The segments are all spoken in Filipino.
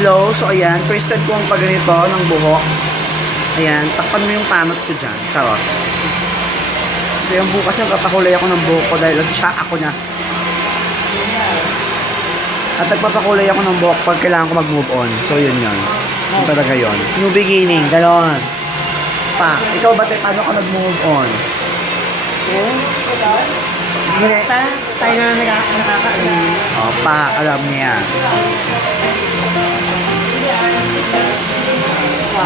blow. So, ayan. First time ko ang pagganito ng buhok. Ayan. Takpan mo yung panot ko dyan. Charot. So, yung bukas yung kapakulay ako ng buhok ko dahil siya ako na. At nagpapakulay ako ng buhok pag kailangan ko mag-move on. So, yun yun. Yung talaga yun. New beginning. Ganon. Pa. Ikaw ba, paano ka nag-move on? Basta tayo na nakakaalam. Oh, pa. Alam niya.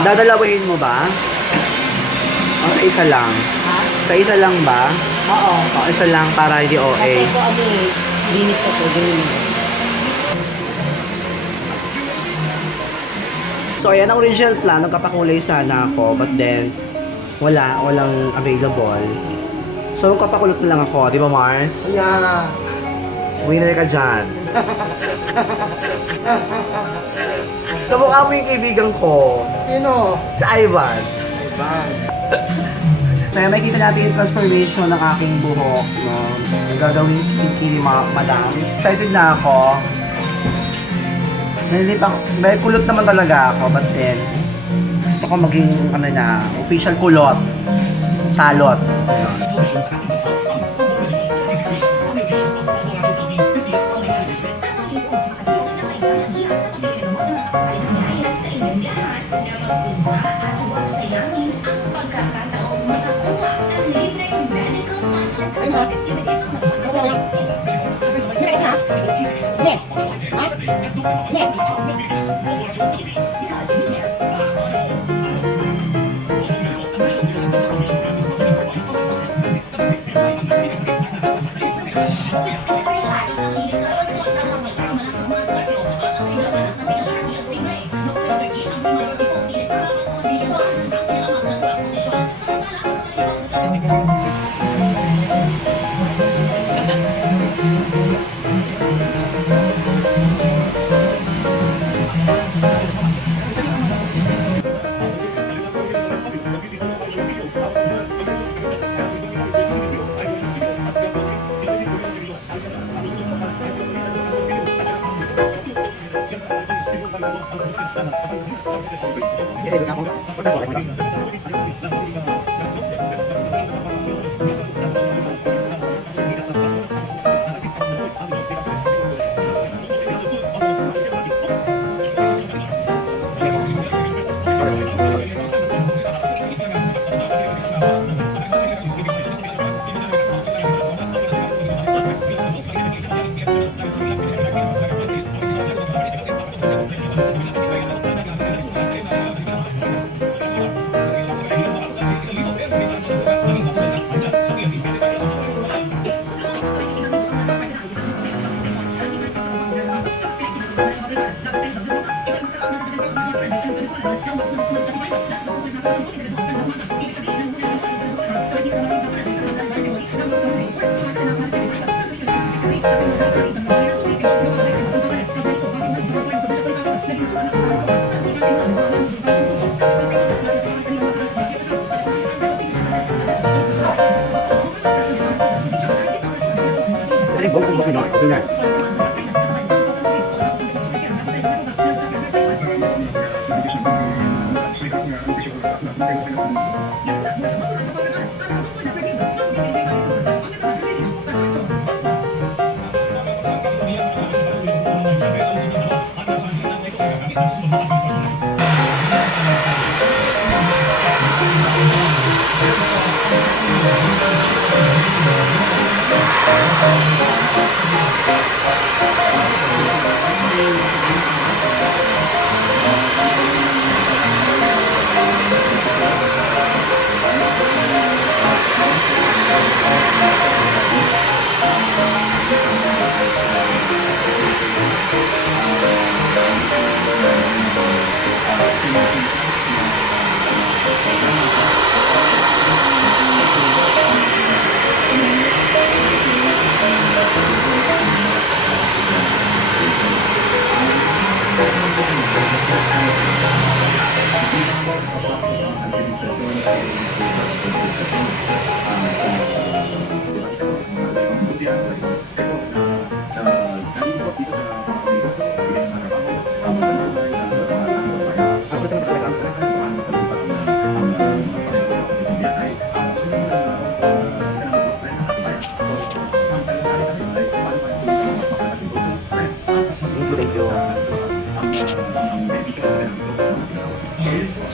Dadalawin mo ba? O sa isa lang? Ha? Sa isa lang ba? Oo. O isa lang para hindi OA? Kasi ko ano eh, linis ako, ganun. So, ayan ang original plan. Nagkapakulay sana ako, but then, walang available. So, magkapakulot na lang ako. Di ba, Mars? Yeah. Winner ka dyan. Kamukha mo yung kaibigan ko. Sino? Si Ivan. Ivan. Kaya makikita natin yung transformation ng aking buhok. No? Ang gagawin kini madam. Excited na ako. May kulot naman talaga ako, but then, gusto ko maging, official kulot. Salot.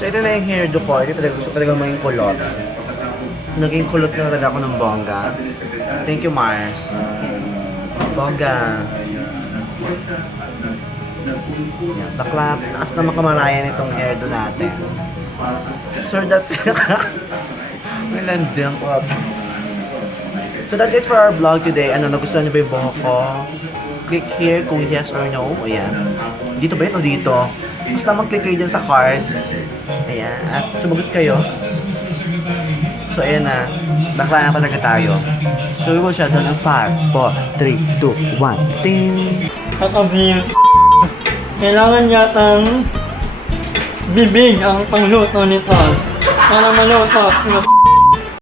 So ito na yung hairdo ko. Ito talaga gusto ko talaga maging kulot. Naging kulot na talaga ako ng bongga. Thank you, Mars. Bongga. Yan, bakla. Taas na makamalayan itong hairdo natin. So that's may landing up. So that's it for our vlog today. Ano, nagustuhan niyo ba yung buhok ko? Click here kung yes or no. Ayan. Dito ba yun o dito? Basta mag-click kayo dyan sa cards. Ayan. At sumagot kayo. So ayan na. Bakla na talaga tayo. So we will shut down in 5, 4, 3, 2, 1. Ting! Katabi, kailangan yatang bibig ang pangluto nito. Para maluto.